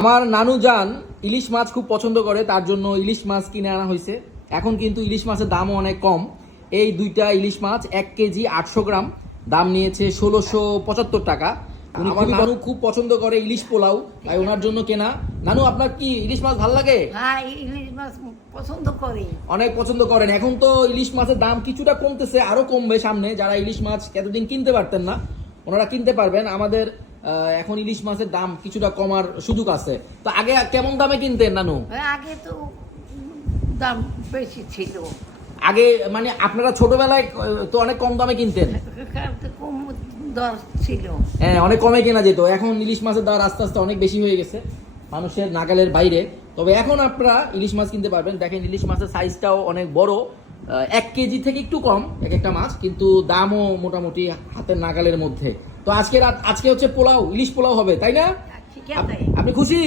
আমার নানু জান ইলিশ মাছ খুব পছন্দ করে, তার জন্য ইলিশ মাছ কিনে আনা হয়েছে। এখন কিন্তু ইলিশ মাছের দামও অনেক কম। এই দুইটা ইলিশ মাছ 1 কেজি 800 গ্রাম দাম নিয়েছে 1675 টাকা। আমার নানু খুব পছন্দ করে ইলিশ পোলাও, তাই ওনার জন্য কেনা। নানু, আপনার কি ইলিশ মাছ ভাল লাগে? হ্যাঁ, ইলিশ মাছ পছন্দ করি। অনেক পছন্দ করেন। এখন তো ইলিশ মাছের দাম কিছুটা কমতেছে, আরো কমবে সামনে। যারা ইলিশ মাছ এতদিন কিনতে পারতেন না, ওনারা কিনতে পারবেন। আমাদের এখন ইলিশ মাছের দাম কিছুটা কমার সুযোগ আছে। তো আগে কেমন দামে কিনতেন নানু? আগে তো দাম বেশি ছিল। আগে মানে আপনারা ছোটবেলায় তো অনেক কম দামে কিনতেন। কম দর ছিল। হ্যাঁ, অনেক কমে কেনা যেত। এখন ইলিশ মাছের দাম আস্তে আস্তে অনেক বেশি হয়ে গেছে, মানুষের নাগালের বাইরে। তবে এখন আপনারা ইলিশ মাছ কিনতে পারবেন। দেখেন, ইলিশ মাছের সাইজটাও অনেক বড়, 1 কেজি থেকে একটু কম এক একটা মাছ, কিন্তু দামও মোটামুটি হাতের নাগালের মধ্যে। তো আজকে হচ্ছে পোলাও, ইলিশ পোলাও হবে, তাই না? ঠিক আছে। আপনি খুশি?